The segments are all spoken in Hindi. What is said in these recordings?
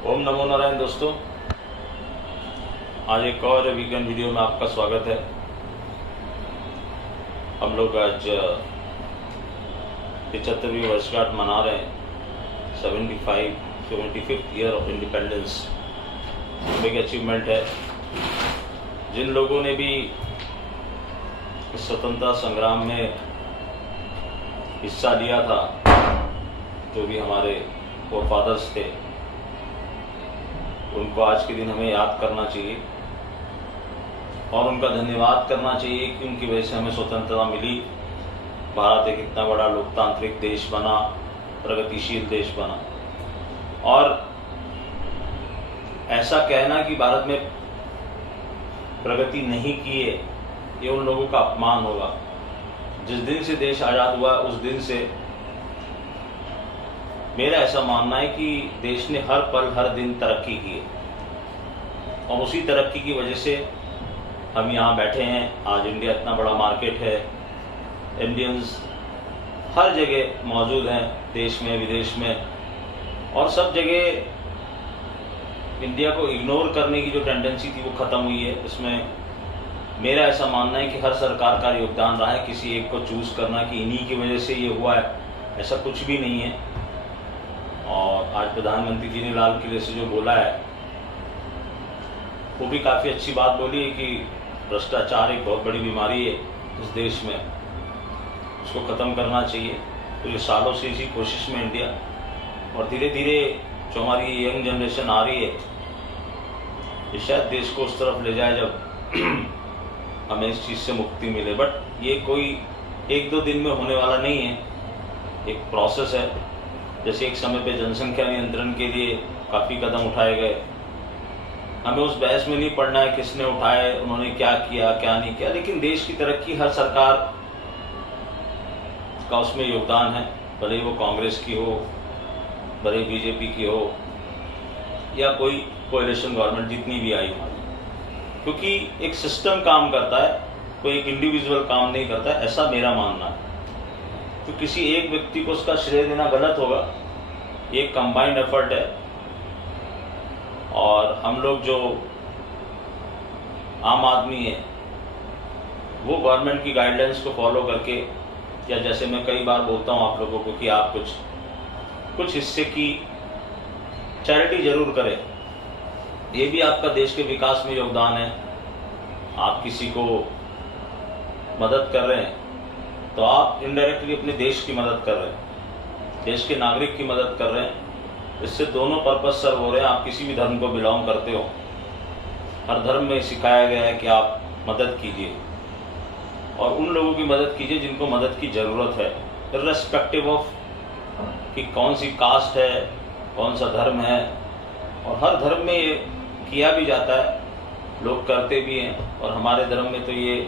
ओम नमो नारायण दोस्तों, आज एक और वीकेंड वीडियो में आपका स्वागत है। हम लोग आज 75वीं वर्षगांठ मना रहे हैं। 75th ईयर ऑफ इंडिपेंडेंस एक अचीवमेंट है। जिन लोगों ने भी इस स्वतंत्रता संग्राम में हिस्सा लिया था, जो भी हमारे फोरफादर्स थे, उनको आज के दिन हमें याद करना चाहिए और उनका धन्यवाद करना चाहिए कि उनकी वजह से हमें स्वतंत्रता मिली। भारत एक इतना बड़ा लोकतांत्रिक देश बना, प्रगतिशील देश बना। और ऐसा कहना कि भारत में प्रगति नहीं की है, ये उन लोगों का अपमान होगा। जिस दिन से देश आज़ाद हुआ उस दिन से मेरा ऐसा मानना है कि देश ने हर पल हर दिन तरक्की की है और उसी तरक्की की वजह से हम यहाँ बैठे हैं। आज इंडिया इतना बड़ा मार्केट है, इंडियंस हर जगह मौजूद हैं, देश में विदेश में, और सब जगह इंडिया को इग्नोर करने की जो टेंडेंसी थी वो ख़त्म हुई है। इसमें मेरा ऐसा मानना है कि हर सरकार का योगदान रहा है। किसी एक को चूज़ करना कि इन्हीं की वजह से ये हुआ है, ऐसा कुछ भी नहीं है। और आज प्रधानमंत्री जी ने लाल किले से जो बोला है वो भी काफ़ी अच्छी बात बोली है कि भ्रष्टाचार एक बहुत बड़ी बीमारी है इस देश में, उसको ख़त्म करना चाहिए। तो ये सालों से इसी कोशिश में इंडिया, और धीरे धीरे जो हमारी यंग जनरेशन आ रही है, ये शायद देश को उस तरफ ले जाए जब हमें इस चीज़ से मुक्ति मिले। बट ये कोई एक दो दिन में होने वाला नहीं है, एक प्रोसेस है। जैसे एक समय पे जनसंख्या नियंत्रण के लिए काफ़ी कदम उठाए गए, हमें उस बहस में नहीं पड़ना है किसने उठाए, उन्होंने क्या किया क्या नहीं किया, लेकिन देश की तरक्की हर सरकार का उसमें योगदान है। भले ही वो कांग्रेस की हो, भले ही बीजेपी की हो, या कोई कोएलिशन गवर्नमेंट जितनी भी आई हमारी, क्योंकि एक सिस्टम काम करता है, कोई एक इंडिविजुअल काम नहीं करता है, ऐसा मेरा मानना है। तो किसी एक व्यक्ति को उसका श्रेय देना गलत होगा। ये एक कंबाइंड एफर्ट है और हम लोग जो आम आदमी है वो गवर्नमेंट की गाइडलाइंस को फॉलो करके, या जैसे मैं कई बार बोलता हूँ आप लोगों को कि आप कुछ हिस्से की चैरिटी जरूर करें। ये भी आपका देश के विकास में योगदान है। आप किसी को मदद कर रहे हैं तो आप इनडायरेक्टली अपने देश की मदद कर रहे हैं, देश के नागरिक की मदद कर रहे हैं। इससे दोनों पर्पस सर्व हो रहे हैं। आप किसी भी धर्म को बिलोंग करते हो, हर धर्म में सिखाया गया है कि आप मदद कीजिए और उन लोगों की मदद कीजिए जिनको मदद की ज़रूरत है, इर्रेस्पेक्टिव ऑफ कि कौन सी कास्ट है, कौन सा धर्म है। और हर धर्म में ये किया भी जाता है, लोग करते भी हैं। और हमारे धर्म में तो ये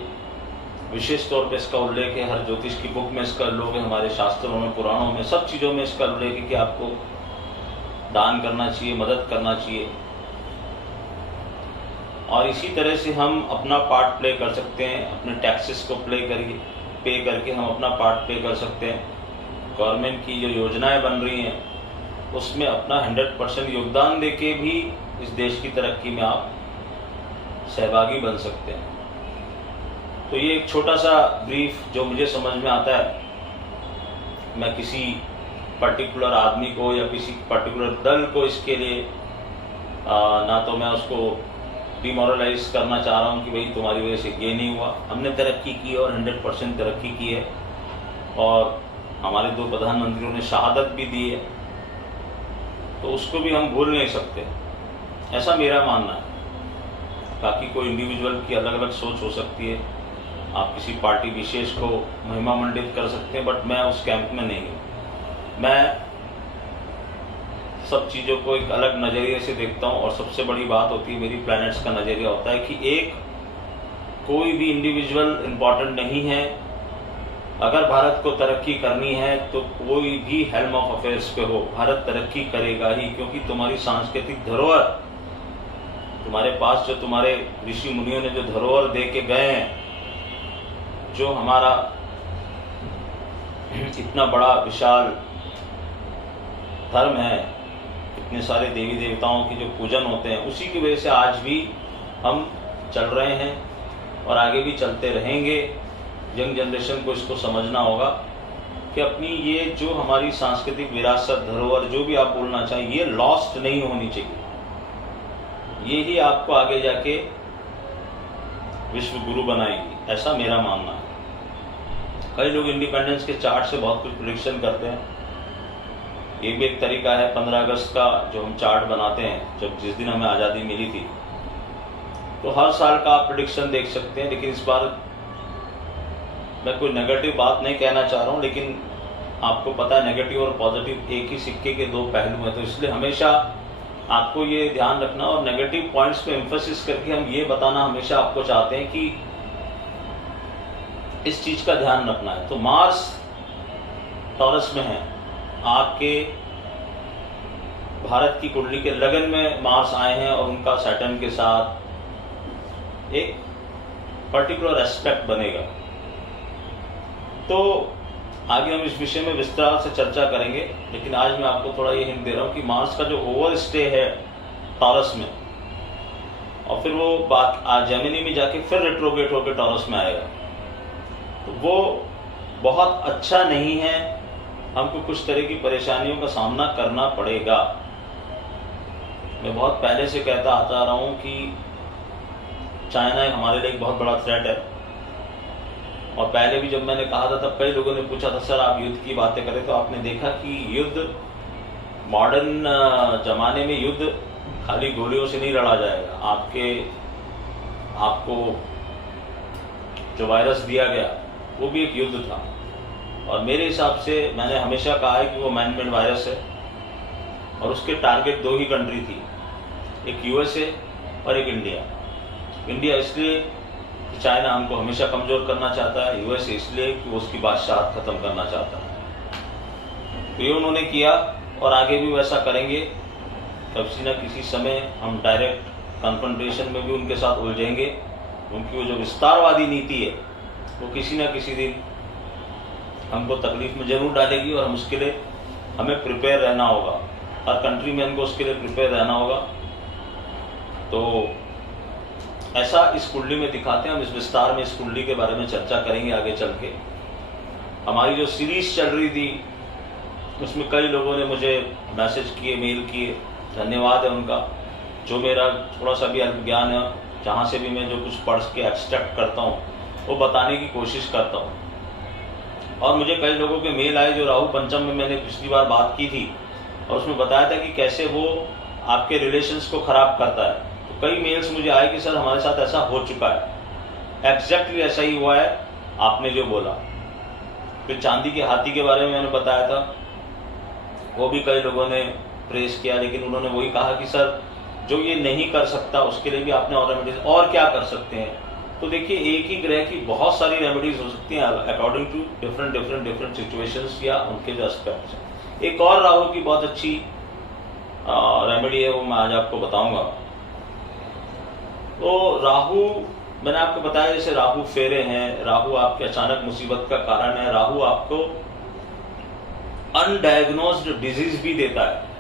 विशेष तौर पे इसका उल्लेख है, हर ज्योतिष की बुक में इसका उल्लेख है, हमारे शास्त्रों में, पुराणों में, सब चीज़ों में इसका उल्लेख है कि आपको दान करना चाहिए, मदद करना चाहिए। और इसी तरह से हम अपना पार्ट प्ले कर सकते हैं, अपने टैक्सेस को पे करके हम अपना पार्ट प्ले कर सकते हैं। गवर्नमेंट की जो योजनाएं बन रही हैं उसमें अपना 100% योगदान देके भी इस देश की तरक्की में आप सहभागी बन सकते हैं। तो ये एक छोटा सा ब्रीफ जो मुझे समझ में आता है। मैं किसी पर्टिकुलर आदमी को या किसी पर्टिकुलर दल को इसके लिए ना तो मैं उसको डिमोरलाइज करना चाह रहा हूँ कि भाई तुम्हारी वजह से ये नहीं हुआ। हमने तरक्की की और 100% तरक्की की है, और हमारे 2 प्रधानमंत्रियों ने शहादत भी दी है, तो उसको भी हम भूल नहीं सकते, ऐसा मेरा मानना है। बाकी कोई इंडिविजुअल की अलग अलग सोच हो सकती है, आप किसी पार्टी विशेष को महिमा मंडित कर सकते हैं, बट मैं उस कैंप में नहीं हूँ। मैं सब चीज़ों को एक अलग नज़रिए से देखता हूँ, और सबसे बड़ी बात होती है मेरी प्लैनेट्स का नज़रिया होता है कि एक कोई भी इंडिविजुअल इम्पॉर्टेंट नहीं है। अगर भारत को तरक्की करनी है तो कोई भी हेल्म ऑफ अफेयर्स पे हो, भारत तरक्की करेगा ही, क्योंकि तुम्हारी सांस्कृतिक धरोहर, तुम्हारे पास जो तुम्हारे ऋषि मुनियों ने जो धरोहर दे के गए हैं, जो हमारा इतना बड़ा विशाल धर्म है, इतने सारे देवी देवताओं के जो पूजन होते हैं, उसी की वजह से आज भी हम चल रहे हैं और आगे भी चलते रहेंगे। यंग जनरेशन को इसको समझना होगा कि अपनी ये जो हमारी सांस्कृतिक विरासत, धरोहर, जो भी आप बोलना चाहें, ये लॉस्ट नहीं होनी चाहिए। ये ही आपको आगे जाके विश्व गुरु बनाएगी, ऐसा मेरा मानना है। कई लोग इंडिपेंडेंस के चार्ट से बहुत कुछ प्रेडिक्शन करते हैं। ये भी एक तरीका है। 15 अगस्त का जो हम चार्ट बनाते हैं, जब जिस दिन हमें आज़ादी मिली थी, तो हर साल का आप प्रेडिक्शन देख सकते हैं। लेकिन इस बार मैं कोई नेगेटिव बात नहीं कहना चाह रहा हूँ, लेकिन आपको पता है नेगेटिव और पॉजिटिव एक ही सिक्के के दो पहलू हैं। तो इसलिए हमेशा आपको ये ध्यान रखना, और नेगेटिव पॉइंट्स पे एम्फेसिस करके हम ये बताना हमेशा आपको चाहते हैं कि इस चीज का ध्यान रखना है। तो मार्स टॉरस में है, आपके भारत की कुंडली के लगन में मार्स आए हैं और उनका सैटर्न के साथ एक पर्टिकुलर एस्पेक्ट बनेगा। तो आगे हम इस विषय में विस्तार से चर्चा करेंगे, लेकिन आज मैं आपको थोड़ा ये हिंट दे रहा हूँ कि मार्स का जो ओवर स्टे है टॉरस में, और फिर वो जेमिनी में जाके फिर रेट्रोग्रेड होकर टॉरस में आएगा, तो वो बहुत अच्छा नहीं है। हमको कुछ तरह की परेशानियों का सामना करना पड़ेगा। मैं बहुत पहले से कहता आता रहा हूँ कि चाइना हमारे लिए एक बहुत बड़ा थ्रेट है, और पहले भी जब मैंने कहा था तब कई लोगों ने पूछा था, सर आप युद्ध की बातें करें, तो आपने देखा कि युद्ध, मॉडर्न जमाने में युद्ध खाली गोलियों से नहीं लड़ा जाएगा। आपको जो वायरस दिया गया वो भी एक युद्ध था, और मेरे हिसाब से मैंने हमेशा कहा है कि वो मैन मेड वायरस है, और उसके टारगेट दो ही कंट्री थी, एक यूएसए और एक इंडिया। इंडिया इसलिए कि चाइना हमको हमेशा कमजोर करना चाहता है, यूएसए इसलिए कि वो उसकी बादशाहत खत्म करना चाहता है। तो ये उन्होंने किया और आगे भी वैसा करेंगे। किसी न किसी समय हम डायरेक्ट कन्फ्रंटेशन में भी उनके साथ उलझेंगे। उनकी वो जो विस्तारवादी नीति है वो किसी न किसी दिन हमको तकलीफ में जरूर डालेगी, और हम उसके लिए हमें प्रिपेयर रहना होगा। हर कंट्री में हमको उसके लिए प्रिपेयर रहना होगा। तो ऐसा इस कुंडली में दिखाते हैं। हम इस विस्तार में इस कुंडली के बारे में चर्चा करेंगे आगे चल के। हमारी जो सीरीज चल रही थी उसमें कई लोगों ने मुझे मैसेज किए, मेल किए, धन्यवाद है उनका। जो मेरा थोड़ा सा भी अल्प ज्ञान है, जहाँ से भी मैं जो कुछ पढ़ के एक्सट्रैक्ट करता हूँ वो बताने की कोशिश करता हूँ। और मुझे कई लोगों के मेल आए जो राहु पंचम में मैंने पिछली बार बात की थी, और उसमें बताया था कि कैसे वो आपके रिलेशंस को खराब करता है। तो कई मेल्स मुझे आए कि सर हमारे साथ ऐसा हो चुका है, एग्जैक्टली ऐसा ही हुआ है आपने जो बोला। फिर चांदी के हाथी के बारे में मैंने बताया था, वो भी कई लोगों ने प्रेस किया, लेकिन उन्होंने वही कहा कि सर जो ये नहीं कर सकता उसके लिए भी आपने और रेमेडीज और क्या कर सकते हैं। तो देखिए, एक ही ग्रह की बहुत सारी रेमेडीज हो सकती हैं अकॉर्डिंग टू डिफरेंट सिचुएशंस या उनके जो एस्पेक्ट्स हैं। एक और राहु की बहुत अच्छी रेमेडी है, वो मैं आज आपको बताऊंगा। तो राहु, मैंने आपको बताया जैसे राहु फेरे हैं, राहु आपके अचानक मुसीबत का कारण है, राहु आपको अनडायग्नोज्ड डिजीज भी देता है।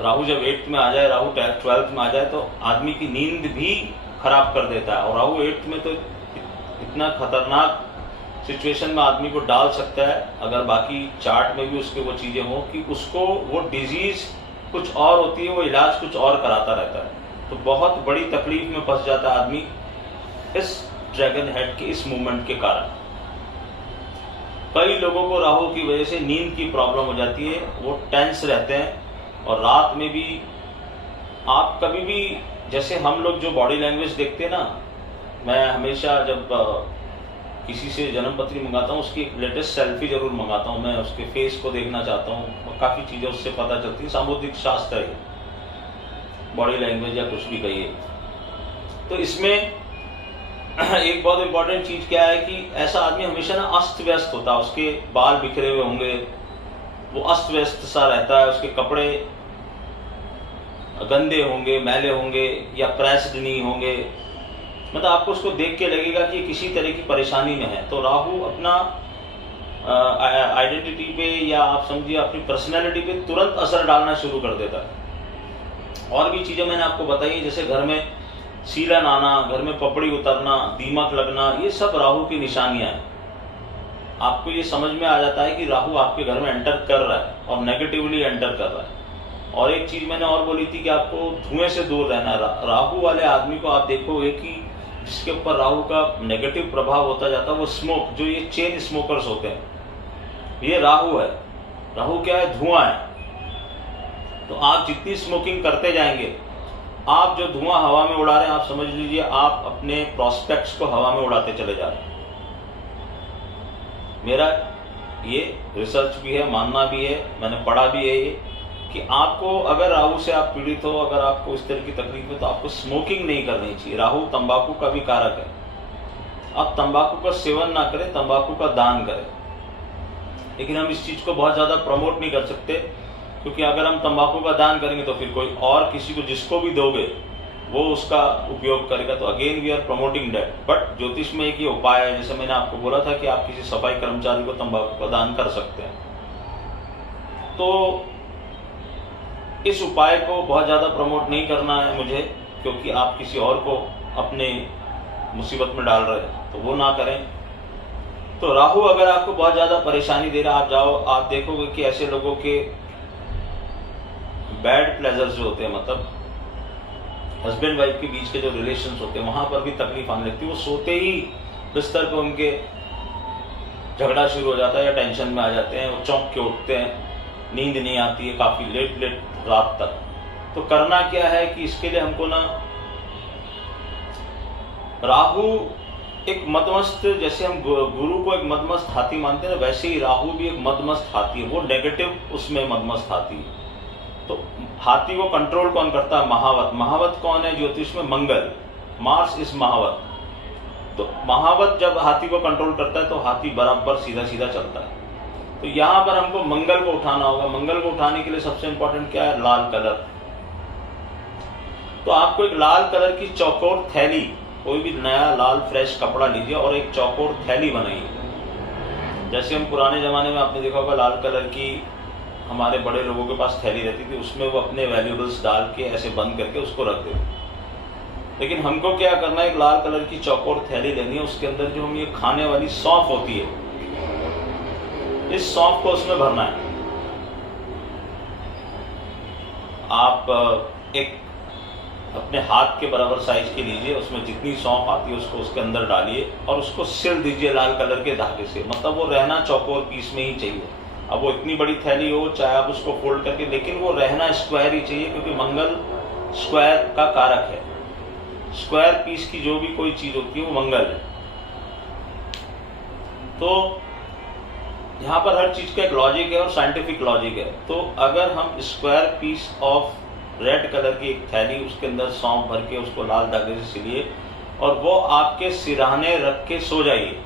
राहु जब 8th में आ जाए, राहु 12th में आ जाए, तो आदमी की नींद भी खराब कर देता है। और राहु 8th में तो इतना खतरनाक सिचुएशन में आदमी को डाल सकता है, अगर बाकी चार्ट में भी उसके वो चीजें हो कि उसको वो डिजीज कुछ और होती है, वो इलाज कुछ और कराता रहता है। तो बहुत बड़ी तकलीफ में फंस जाता है आदमी इस ड्रैगन हेड के इस मूवमेंट के कारण। कई लोगों को राहु की वजह से नींद की प्रॉब्लम हो जाती है, वो टेंस रहते हैं, और रात में भी आप कभी भी, जैसे हम लोग जो बॉडी लैंग्वेज देखते हैं ना, मैं हमेशा जब किसी से जन्म पत्री मंगाता हूँ उसकी लेटेस्ट सेल्फी जरूर मंगाता हूँ। मैं उसके फेस को देखना चाहता हूँ, और काफ़ी चीज़ें उससे पता चलती हैं। सामुद्रिक शास्त्र है बॉडी लैंग्वेज या कुछ भी कहिए। तो इसमें एक बहुत इंपॉर्टेंट चीज़ क्या है कि ऐसा आदमी हमेशा ना अस्त व्यस्त होता है, उसके बाल बिखरे हुए होंगे, वो अस्त व्यस्त सा रहता है, उसके कपड़े गंदे होंगे, मैले होंगे, या प्रेस्ड नहीं होंगे। मतलब आपको उसको देख के लगेगा कि किसी तरह की परेशानी में है। तो राहु अपना आइडेंटिटी पे या आप समझिए अपनी पर्सनैलिटी पे तुरंत असर डालना शुरू कर देता है। और भी चीजें मैंने आपको बताई है, जैसे घर में सीलन आना, घर में पपड़ी उतरना, दीमक लगना, ये सब राहु की निशानियां हैं। आपको ये समझ में आ जाता है कि राहु आपके घर में एंटर कर रहा है और नेगेटिवली एंटर कर रहा है। और एक चीज मैंने और बोली थी कि आपको धुएं से दूर रहना है। राहु वाले आदमी को आप देखोगे कि जिसके ऊपर राहु का नेगेटिव प्रभाव होता जाता है वो स्मोक, जो ये चेन स्मोकर्स होते हैं, ये राहु है। राहु क्या है? धुआं है। तो आप जितनी स्मोकिंग करते जाएंगे, आप जो धुआं हवा में उड़ा रहे हैं, आप समझ लीजिए आप अपने प्रोस्पेक्ट्स को हवा में उड़ाते चले जा रहे हैं। मेरा ये रिसर्च भी है, मानना भी है, मैंने पढ़ा भी है ये कि आपको अगर राहु से आप पीड़ित हो, अगर आपको इस तरह की तकलीफ है, तो आपको स्मोकिंग नहीं करनी चाहिए। राहु तंबाकू का भी कारक है। आप तंबाकू का सेवन ना करें, तंबाकू का दान करें। लेकिन हम इस चीज को बहुत ज्यादा प्रमोट नहीं कर सकते, क्योंकि अगर हम तंबाकू का दान करेंगे तो फिर कोई और किसी को जिसको भी दोगे वो उसका उपयोग करेगा, तो again we are promoting that. But ज्योतिष में एक ये उपाय है, जैसे मैंने आपको बोला था कि आप किसी सफाई कर्मचारी को तंबाकू का दान कर सकते हैं। तो इस उपाय को बहुत ज्यादा प्रमोट नहीं करना है मुझे, क्योंकि आप किसी और को अपने मुसीबत में डाल रहे हैं, तो वो ना करें। तो राहु अगर आपको बहुत ज्यादा परेशानी दे रहा है, आप जाओ, आप देखोगे कि ऐसे लोगों के बैड प्लेजर्स जो होते हैं, मतलब हस्बैंड वाइफ के बीच के जो रिलेशंस होते हैं, वहां पर भी तकलीफ आने लगती है। वो सोते ही बिस्तर पे उनके झगड़ा शुरू हो जाता है या टेंशन में आ जाते हैं, वो चौंक के उठते हैं, नींद नहीं आती है काफी लेट रात तक। तो करना क्या है कि इसके लिए हमको ना, राहु एक मदमस्त, जैसे हम गुरु को एक मदमस्त हाथी मानते हैं, वैसे ही राहु भी एक मदमस्त हाथी है। वो नेगेटिव उसमें मदमस्त हाथी है। तो हाथी को कंट्रोल कौन करता है? महावत। महावत कौन है ज्योतिष में? मंगल। मार्स इस महावत। तो महावत जब हाथी को कंट्रोल करता है तो हाथी बराबर सीधा सीधा चलता है। तो यहां पर हमको मंगल को उठाना होगा। मंगल को उठाने के लिए सबसे इंपॉर्टेंट क्या है? लाल कलर। तो आपको एक लाल कलर की चौकोर थैली, कोई भी नया लाल फ्रेश कपड़ा लीजिए और एक चौकोर थैली बनाइए। जैसे हम पुराने जमाने में आपने देखा होगा लाल कलर की हमारे बड़े लोगों के पास थैली रहती थी, उसमें वो अपने वैल्यूएबल्स डाल के ऐसे बंद करके उसको रख देते। लेकिन हमको क्या करना है? एक लाल कलर की चौकोर थैली लेनी है, उसके अंदर जो हम ये खाने वाली सौंफ होती है, इस सौंफ को उसमें भरना है। आप एक अपने हाथ के बराबर साइज के लीजिए, उसमें जितनी सौंफ आती है उसको उसके अंदर डालिए और उसको सिल दीजिए लाल कलर के धागे से। मतलब वो रहना चौकोर पीस में ही चाहिए। अब वो इतनी बड़ी थैली हो, चाहे आप उसको फोल्ड करके, लेकिन वो रहना स्क्वायर ही चाहिए, क्योंकि मंगल स्क्वायर का कारक है। स्क्वायर पीस की जो भी कोई चीज होती है वो मंगल है। तो यहाँ पर हर चीज का एक लॉजिक है और साइंटिफिक लॉजिक है। तो अगर हम square piece of red colour की एक थैली, उसके अंदर सौंफ भर के उसको लाल धागे से सिलिए और वो आपके सिरहाने रख के सो जाइए।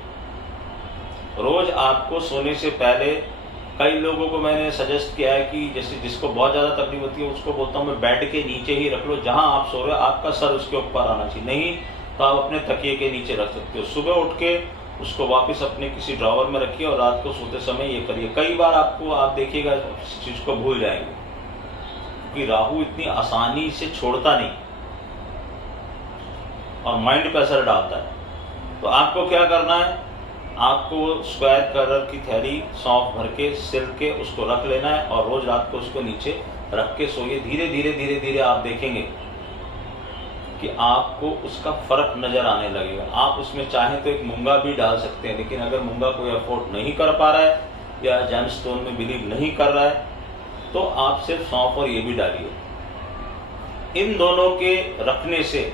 रोज आपको सोने से पहले, कई लोगों को मैंने सजेस्ट किया है कि जैसे जिसको बहुत ज्यादा तकलीफ होती है उसको बोलता हूँ मैं बेड के नीचे ही रख लो, जहां आप सो रहे हो आपका सर उसके ऊपर आना चाहिए। नहीं तो आप अपने तकिए के नीचे रख सकते हो। सुबह उठ के उसको वापस अपने किसी ड्रॉवर में रखिए और रात को सोते समय ये करिए। कई बार आपको, आप देखिएगा इस चीज को भूल जाएंगे, क्योंकि राहु इतनी आसानी से छोड़ता नहीं और माइंड पे असर डालता है। तो आपको क्या करना है? आपको स्क्वायर कलर की थैली सौंफ भर के सिल के उसको रख लेना है और रोज रात को उसको नीचे रख के सोइए। धीरे धीरे धीरे धीरे आप देखेंगे कि आपको उसका फर्क नजर आने लगेगा। आप उसमें चाहें तो एक मूंगा भी डाल सकते हैं, लेकिन अगर मूंगा कोई अफोर्ड नहीं कर पा रहा है या जेमस्टोन में बिलीव नहीं कर रहा है तो आप सिर्फ सौंफ और ये भी डालिए। इन दोनों के रखने से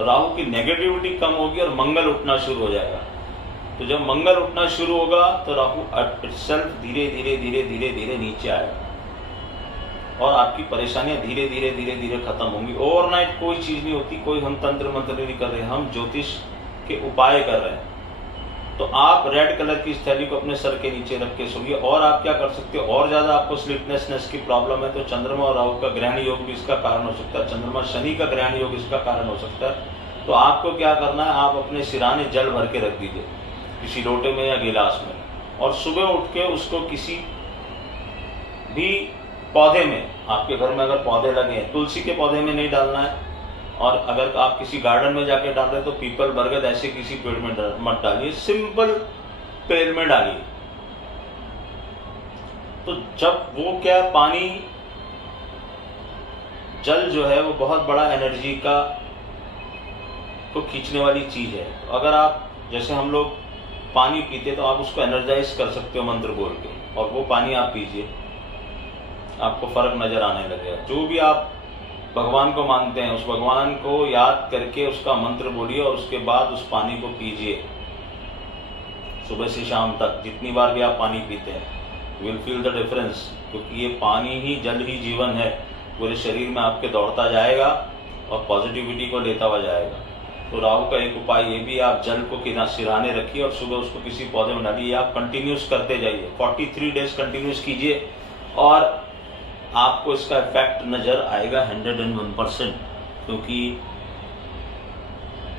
राहु की नेगेटिविटी कम होगी और मंगल उठना शुरू हो जाएगा। तो जब मंगल उठना शुरू होगा तो राहु इटसेल्फ धीरे धीरे धीरे धीरे धीरे नीचे आएगा और आपकी परेशानियां धीरे धीरे धीरे धीरे खत्म होंगी। ओवरनाइट कोई चीज नहीं होती, कोई हम तंत्र मंत्र नहीं कर रहे, हम ज्योतिष के उपाय कर रहे हैं। तो आप रेड कलर की इस थैली को अपने सर के नीचे रख के सोइए। और आप क्या कर सकते हो? और ज्यादा आपको स्लीपनेसनेस की प्रॉब्लम है तो चंद्रमा और राहु का ग्रहण योग भी इसका कारण हो सकता है। चंद्रमा शनि का ग्रहण योग इसका कारण हो सकता है। तो आपको क्या करना है? आप अपने सिराने जल भर के रख दीजिए किसी लोटे में या गिलास में और सुबह उठ के उसको किसी भी पौधे में, आपके घर में अगर पौधे लगे हैं, तुलसी के पौधे में नहीं डालना है, और अगर आप किसी गार्डन में जाके डाल रहे तो पीपल, बरगद ऐसे किसी पेड़ में मत डालिए, सिंपल पेड़ में डालिए। तो जब वो क्या, पानी, जल जो है वो बहुत बड़ा एनर्जी का को खींचने वाली चीज है। तो अगर आप, जैसे हम लोग पानी पीते तो आप उसको एनर्जाइज कर सकते हो मंत्र बोल के, और वो पानी आप पीजिए, आपको फर्क नजर आने लगेगा। जो भी आप भगवान को मानते हैं उस भगवान को याद करके उसका मंत्र बोलिए और उसके बाद उस पानी को पीजिए सुबह से शाम तक, जितनी बार भी आप पानी पीते हैं, विल फील द डिफरेंस। क्योंकि ये पानी ही, जल ही जीवन है, पूरे शरीर में आपके दौड़ता जाएगा और पॉजिटिविटी को लेता हुआ जाएगा। तो राहु का एक उपाय ये भी, आप जल को सिराने रखिए और सुबह उसको किसी पौधे में डालिए। आप कंटिन्यूस करते जाइए, 43 डेज कंटिन्यूस कीजिए और आपको इसका इफेक्ट नजर आएगा 101%। क्योंकि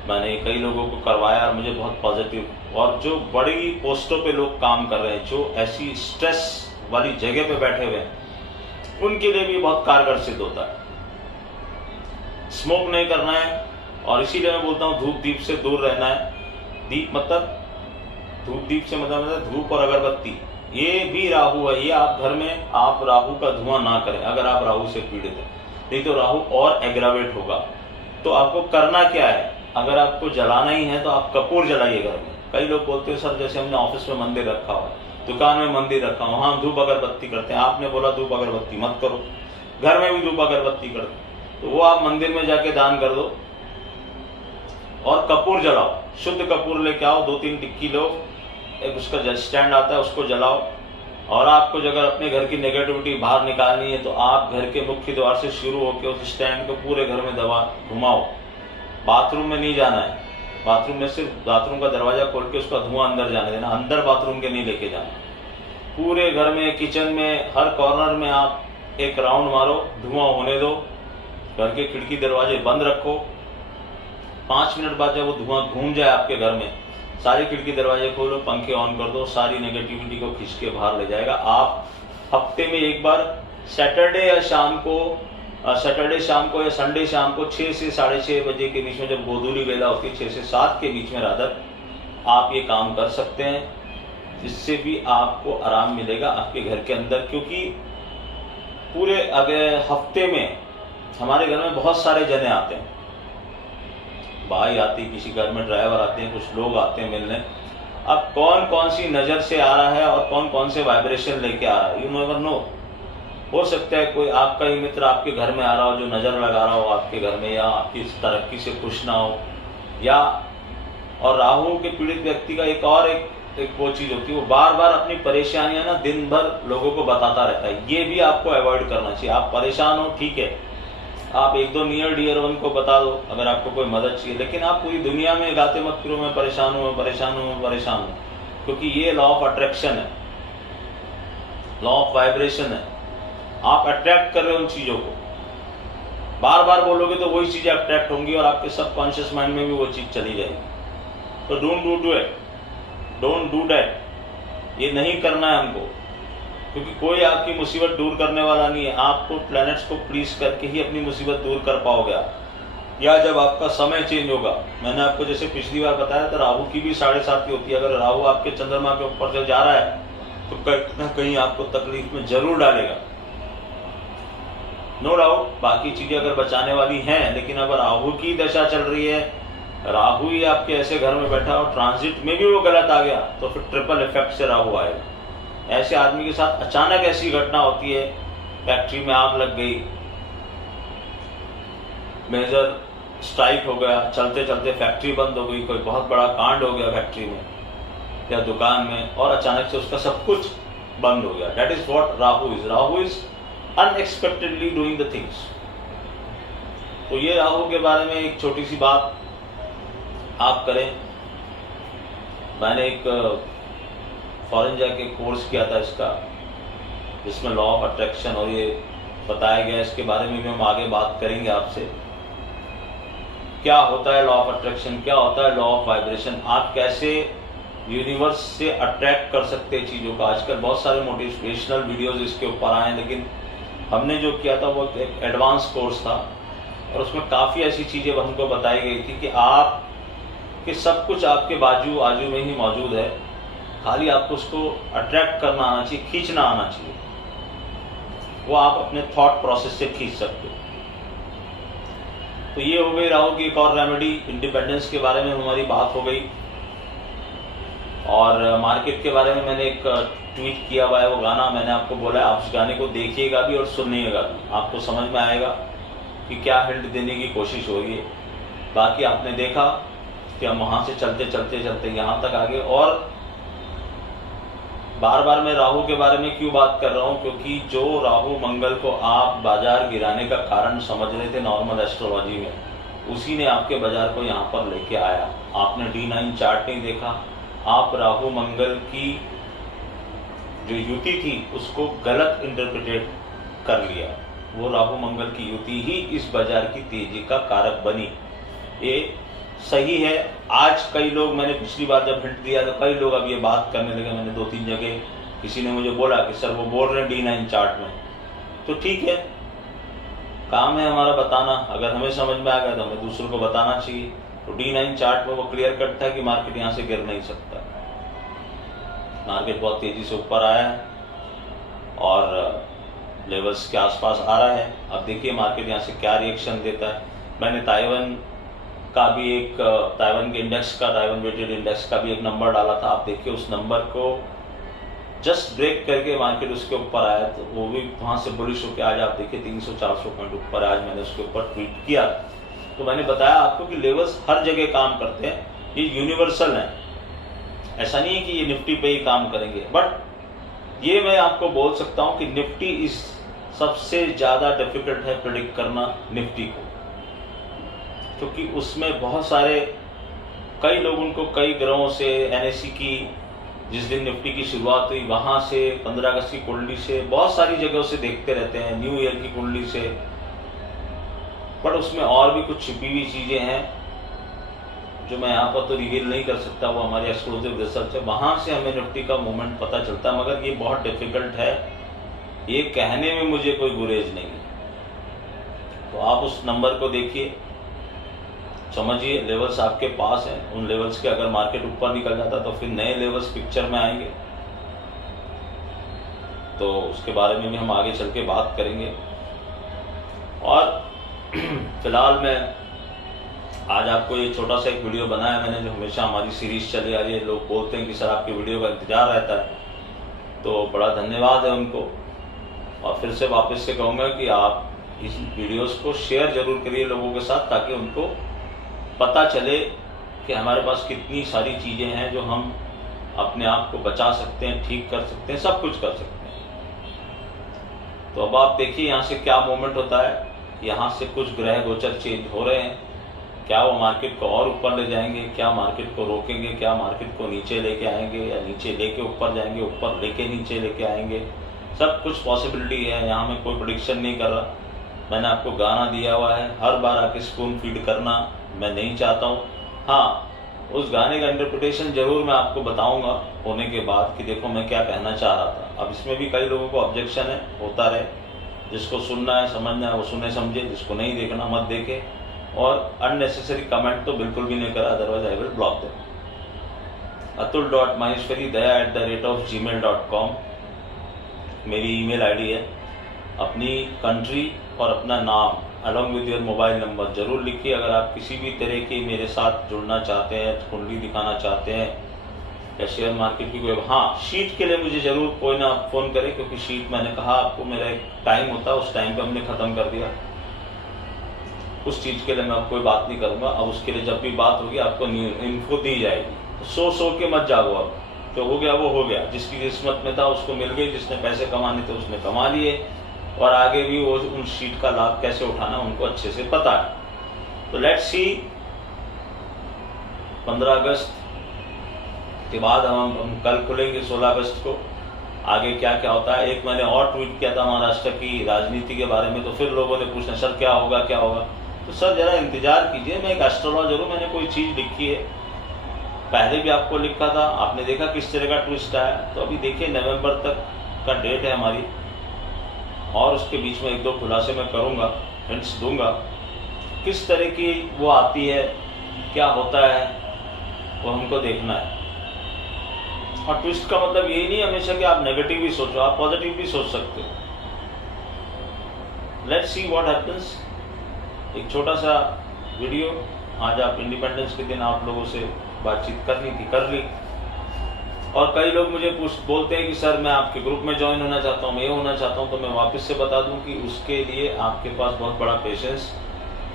मैंने कई लोगों को करवाया और मुझे बहुत पॉजिटिव, और जो बड़ी पोस्टों पे लोग काम कर रहे हैं, जो ऐसी स्ट्रेस वाली जगह पे बैठे हुए हैं, उनके लिए भी बहुत कारगर सिद्ध होता है। स्मोक नहीं करना है, और इसीलिए मैं बोलता हूँ धूप दीप से दूर रहना है। दीप मतलब, धूप दीप से मतलब धूप और अगरबत्ती, ये भी राहु है। ये आप घर में आप राहु का धुआं ना करें अगर आप राहु से पीड़ित हैं, नहीं तो राहु और एग्रावेट होगा। तो आपको करना क्या है, अगर आपको जलाना ही है तो आप कपूर जलाइए घर में। कई लोग बोलते हैं सर जैसे हमने ऑफिस में मंदिर रखा हुआ है, दुकान में मंदिर रखा हुआ, वहां धूप अगरबत्ती करते हैं। आपने बोला धूप अगरबत्ती मत करो, घर में भी धूप अगरबत्ती कर दो, तो वो आप मंदिर में जाके दान कर दो। और कपूर जलाओ, शुद्ध कपूर लेके आओ, 2-3 टिक्की लो, एक उसका स्टैंड आता है उसको जलाओ। और आपको अगर अपने घर की नेगेटिविटी बाहर निकालनी है तो आप घर के मुख्य द्वार से शुरू होकर उस स्टैंड को पूरे घर में घुमाओ। बाथरूम में नहीं जाना है, बाथरूम में सिर्फ बाथरूम का दरवाजा खोल के उसका धुआं अंदर जाने देना, अंदर बाथरूम के नहीं लेके जाना। पूरे घर में, किचन में, हर कॉर्नर में आप एक राउंड मारो, धुआं होने दो, घर के खिड़की दरवाजे बंद रखो। 5 मिनट बाद जब वो धुआं घूम जाए आपके घर में, सारी खिड़की दरवाजे खोलो, पंखे ऑन कर दो, सारी नेगेटिविटी को खींच के बाहर ले जाएगा। आप हफ्ते में एक बार सैटरडे शाम को या संडे शाम को 6 से 6:30 बजे के बीच में, जब गोधूली वेला होती है 6 से 7 के बीच में रादर, आप ये काम कर सकते हैं। जिससे भी आपको आराम मिलेगा आपके घर के अंदर। क्योंकि पूरे अगर हफ्ते में हमारे घर में बहुत सारे जने आते हैं, भाई आते हैं, किसी घर में ड्राइवर आते हैं, कुछ लोग आते हैं मिलने। अब कौन कौन सी नजर से आ रहा है और कौन कौन से वाइब्रेशन लेके आ रहा है, यू नेवर नो। हो सकता है कोई आपका ही मित्र आपके घर में आ रहा हो जो नजर लगा रहा हो आपके घर में, या आपकी तरक्की से खुश ना हो, या और राहु के पीड़ित व्यक्ति का एक वो चीज होती है, वो बार बार अपनी परेशानियां ना दिन भर लोगों को बताता रहता है। ये भी आपको अवॉइड करना चाहिए। आप परेशान हो, ठीक है, आप 1-2 नियर डियर वन को बता दो अगर आपको कोई मदद चाहिए, लेकिन आप पूरी दुनिया में गाते मत फिरो मैं परेशान हूं, परेशान हूं, परेशान हूं। क्योंकि ये लॉ ऑफ अट्रैक्शन है, लॉ ऑफ वाइब्रेशन है। आप अट्रैक्ट कर रहे हो उन चीजों को, बार बार बोलोगे तो वही चीजें अट्रैक्ट होंगी और आपके सबकॉन्शियस माइंड में भी वो चीज चली जाएगी। तो डोंट डू दैट। ये नहीं करना है हमको, क्योंकि कोई आपकी मुसीबत दूर करने वाला नहीं है। आपको प्लैनेट्स को प्लीज करके ही अपनी मुसीबत दूर कर पाओगे आप, या जब आपका समय चेंज होगा। मैंने आपको जैसे पिछली बार बताया था, राहु की भी 7.5 की होती है। अगर राहु आपके चंद्रमा के ऊपर से जा रहा है तो कहीं ना कहीं आपको तकलीफ में जरूर डालेगा, नो डाउट। बाकी चीजें अगर बचाने वाली हैं, लेकिन अगर राहु की दशा चल रही है, राहु ही आपके ऐसे घर में बैठा और ट्रांजिट में भी वो गलत आ गया, तो फिर ट्रिपल इफेक्ट से राहु आएगा। ऐसे आदमी के साथ अचानक ऐसी घटना होती है, फैक्ट्री में आग लग गई, मेजर स्ट्राइक हो गया, चलते चलते फैक्ट्री बंद हो गई, कोई बहुत बड़ा कांड हो गया फैक्ट्री में या दुकान में, और अचानक से उसका सब कुछ बंद हो गया। That is what Rahu is. Rahu is unexpectedly doing the things. तो ये राहु के बारे में एक छोटी सी बात आप करें। मैंने एक फॉरेन जाके कोर्स किया था इसका, जिसमें लॉ ऑफ अट्रैक्शन और ये बताया गया। इसके बारे में भी हम आगे बात करेंगे आपसे। क्या होता है लॉ ऑफ अट्रैक्शन, क्या होता है लॉ ऑफ वाइब्रेशन, आप कैसे यूनिवर्स से अट्रैक्ट कर सकते हैं चीज़ों का। आजकल बहुत सारे मोटिवेशनल वीडियोस इसके ऊपर आए हैं, लेकिन हमने जो किया था वो एक एडवांस कोर्स था और उसमें काफ़ी ऐसी चीज़ें हमको बताई गई थी कि आप कि सब कुछ आपके बाजू आजू में ही मौजूद है, खाली आपको उसको अट्रैक्ट करना आना चाहिए, खींचना आना चाहिए। वो आप अपने थॉट प्रोसेस से खींच सकते हो। तो ये हो गई राहु की एक और रेमेडी। इंडिपेंडेंस के बारे में हमारी बात हो गई और मार्केट के बारे में मैंने एक ट्वीट किया हुआ है, वो गाना मैंने आपको बोला है, आप उस गाने को देखिएगा भी और सुनिएगा भी, आपको समझ में आएगा कि क्या हिंट देने की कोशिश हो रही है। बाकी आपने देखा कि हम वहां से चलते चलते चलते यहाँ तक आगे। और बार बार मैं राहु के बारे में क्यों बात कर रहा हूँ, क्योंकि जो राहु मंगल को आप बाजार गिराने का कारण समझ रहे थे नॉर्मल एस्ट्रोलॉजी में, उसी ने आपके बाजार को यहाँ पर लेके आया। आपने D9 चार्ट नहीं देखा, आप राहु मंगल की जो युति थी उसको गलत इंटरप्रिटेट कर लिया। वो राहु मंगल की युति ही इस बाजार की तेजी का कारक बनी। ये सही है। आज कई लोग, मैंने पिछली बार जब हिंट दिया तो कई लोग अब ये बात करने लगे। मैंने 2-3 जगह किसी ने मुझे बोला कि सर वो बोल रहे हैं D9 चार्ट में, तो ठीक है, काम है हमारा बताना। अगर हमें समझ में आ गया तो हमें दूसरों को बताना चाहिए। तो D9 चार्ट में वो क्लियर कट था कि मार्केट यहाँ से गिर नहीं सकता। मार्केट बहुत तेजी से ऊपर आया है और लेवल्स के आसपास आ रहा है। अब देखिए मार्केट यहाँ से क्या रिएक्शन देता है। मैंने ताइवान का भी एक, ताइवान के इंडेक्स का, ताइवान वेटेड इंडेक्स का भी एक नंबर डाला था। आप देखिए उस नंबर को जस्ट ब्रेक करके मार्केट उसके ऊपर आया, तो वो भी वहाँ से बुलिश होकर आज आप देखिए 300-400 पॉइंट ऊपर। आज मैंने उसके ऊपर ट्वीट किया तो मैंने बताया आपको कि लेवल्स हर जगह काम करते हैं, ये यूनिवर्सल हैं। ऐसा नहीं है कि ये निफ्टी पे ही काम करेंगे, बट ये मैं आपको बोल सकता हूँ कि निफ्टी इस सबसे ज़्यादा डिफिकल्ट है प्रेडिक्ट करना निफ्टी को, क्योंकि उसमें बहुत सारे, कई लोग उनको कई ग्रहों से, NSE की जिस दिन निफ्टी की शुरुआत हुई वहाँ से, 15 अगस्त की कुंडली से, बहुत सारी जगहों से देखते रहते हैं, न्यू ईयर की कुंडली से। बट उसमें और भी कुछ छिपी हुई चीज़ें हैं जो मैं यहाँ पर तो रिवील नहीं कर सकता, वो हमारी एक्सक्लूसिव रिसर्च है। वहाँ से हमें निफ्टी का मूवमेंट पता चलता है, मगर ये बहुत डिफिकल्ट है, ये कहने में मुझे कोई गुरेज नहीं है। तो आप उस नंबर को देखिए, समझिए लेवल्स आपके पास हैं। उन लेवल्स के अगर मार्केट ऊपर निकल जाता तो फिर नए लेवल्स पिक्चर में आएंगे, तो उसके बारे में भी हम आगे चल के बात करेंगे। और फिलहाल मैं आज आपको ये छोटा सा एक वीडियो बनाया मैंने, जो हमेशा हमारी सीरीज चली आ रही है। लोग बोलते हैं कि सर आपकी वीडियो का इंतजार रहता है, तो बड़ा धन्यवाद है उनको। और फिर से वापस से कहूँगा कि आप इस वीडियोस को शेयर जरूर करिए लोगों के साथ, ताकि उनको पता चले कि हमारे पास कितनी सारी चीज़ें हैं जो हम अपने आप को बचा सकते हैं, ठीक कर सकते हैं, सब कुछ कर सकते हैं। तो अब आप देखिए यहाँ से क्या मूवमेंट होता है। यहाँ से कुछ ग्रह गोचर चेंज हो रहे हैं, क्या वो मार्केट को और ऊपर ले जाएंगे, क्या मार्केट को रोकेंगे, क्या मार्केट को नीचे लेके आएंगे, या नीचे लेके ऊपर जाएंगे, ऊपर लेके नीचे लेके आएंगे। सब कुछ पॉसिबिलिटी है, यहाँ मैं कोई प्रेडिक्शन नहीं कर रहा। मैंने आपको गाना दिया हुआ है, हर बार आके स्पून फीड करना मैं नहीं चाहता हूँ। हाँ, उस गाने का इंटरप्रिटेशन जरूर मैं आपको बताऊंगा होने के बाद कि देखो मैं क्या कहना चाह रहा था। अब इसमें भी कई लोगों को ऑब्जेक्शन है, होता रहे, जिसको सुनना है समझना है वो सुने समझे, जिसको नहीं देखना मत देखे। और अननेसेसरी कमेंट तो बिल्कुल भी नहीं करा, otherwise I will block them. atul.maheshwari@gmail.com मेरी ईमेल आईडी है। अपनी कंट्री और अपना नाम along with your mobile number जरूर लिखिए। अगर आप किसी भी तरह के मेरे साथ जुड़ना चाहते हैं, कुंडली दिखाना चाहते हैं या शेयर मार्केट की कोई, हाँ, शीट के लिए मुझे जरूर कोई ना फ़ोन करें, क्योंकि शीट मैंने कहा आपको मेरा एक टाइम होता है, उस टाइम पे हमने ख़त्म कर दिया। उस चीज़ के लिए मैं अब कोई बात नहीं करूँगा। अब उसके लिए जब भी बात होगी आपको इन्फो दी जाएगी। तो सो के मत जागो, अब जो हो गया वो हो गया। जिसकी किस्मत में था उसको मिल गई, जिसने पैसे कमाने थे उसने कमा लिए, और आगे भी वो उन शीट का लाभ कैसे उठाना उनको अच्छे से पता है। तो लेट्स सी 15 अगस्त के बाद हम कल खुलेंगे 16 अगस्त को, आगे क्या क्या होता है। एक मैंने और ट्वीट किया था महाराष्ट्र की राजनीति के बारे में, तो फिर लोगों ने पूछना सर क्या होगा क्या होगा। तो सर जरा इंतजार कीजिए, मैं एक एस्ट्रोलॉजर हूँ, मैंने कोई चीज़ लिखी है पहले भी आपको लिखा था, आपने देखा किस तरह का ट्विस्ट आया। तो अभी देखिए नवंबर तक का डेट है हमारी, और उसके बीच में 1-2 खुलासे मैं करूँगा, हिंट्स दूंगा किस तरह की वो आती है, क्या होता है, वो हमको देखना है। और ट्विस्ट का मतलब यही नहीं हमेशा कि आप नेगेटिव भी सोचो, आप पॉजिटिव भी सोच सकते हो। Let's see what happens. एक छोटा सा वीडियो, आज आप इंडिपेंडेंस के दिन आप लोगों से बातचीत करनी थी, कर ली। और कई लोग मुझे बोलते हैं कि सर मैं आपके ग्रुप में ज्वाइन होना चाहता हूँ, मैं ये होना चाहता हूँ। तो मैं वापस से बता दूं कि उसके लिए आपके पास बहुत बड़ा पेशेंस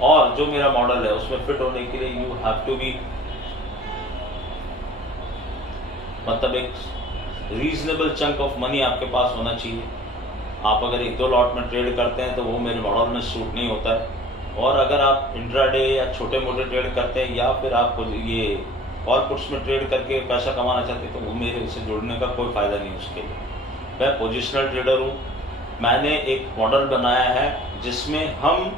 और जो मेरा मॉडल है उसमें फिट होने के लिए यू हैव टू बी, मतलब एक रीजनेबल चंक ऑफ मनी आपके पास होना चाहिए। आप अगर 1-2 लॉट में ट्रेड करते हैं तो वो मेरे मॉडल में सूट नहीं होता है। और अगर आप इंट्राडे या छोटे मोटे ट्रेड करते हैं या फिर आप ये कॉल पुट्स में ट्रेड करके पैसा कमाना चाहते हैं तो वो मेरे से जुड़ने का कोई फ़ायदा नहीं उसके लिए। मैं पोजिशनल ट्रेडर हूँ। मैंने एक मॉडल बनाया है जिसमें हम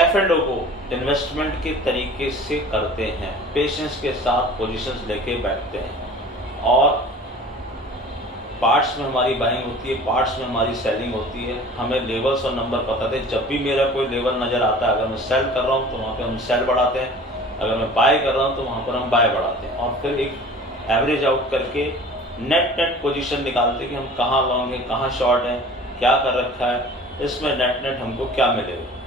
F&O को इन्वेस्टमेंट के तरीके से करते हैं, पेशेंस के साथ पोजीशंस लेके बैठते हैं, और पार्ट्स में हमारी बाइंग होती है, पार्ट्स में हमारी सेलिंग होती है। हमें लेवल्स और नंबर पता थे। जब भी मेरा कोई लेवल नज़र आता है, अगर मैं सेल कर रहा हूँ तो वहाँ पे हम सेल बढ़ाते हैं, अगर मैं बाय कर रहा हूँ तो वहाँ पर हम बाय बढ़ाते हैं, और फिर एक एवरेज आउट करके नेट पोजीशन निकालते हैं कि हम कहाँ लॉन्ग हैं, कहाँ शॉर्ट हैं, क्या कर रखा है, इसमें नेट हमको क्या मिलेगा।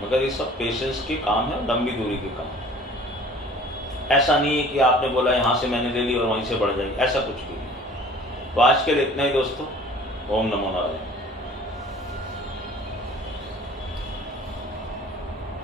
मगर ये सब पेशेंस के काम है, लंबी दूरी के काम। ऐसा नहीं है कि आपने बोला यहाँ से मैंने ले ली और वहीं से बढ़ जाएगी, ऐसा कुछ भी नहीं। तो आज के लिए इतना ही दोस्तों। ओम नमो नारायण।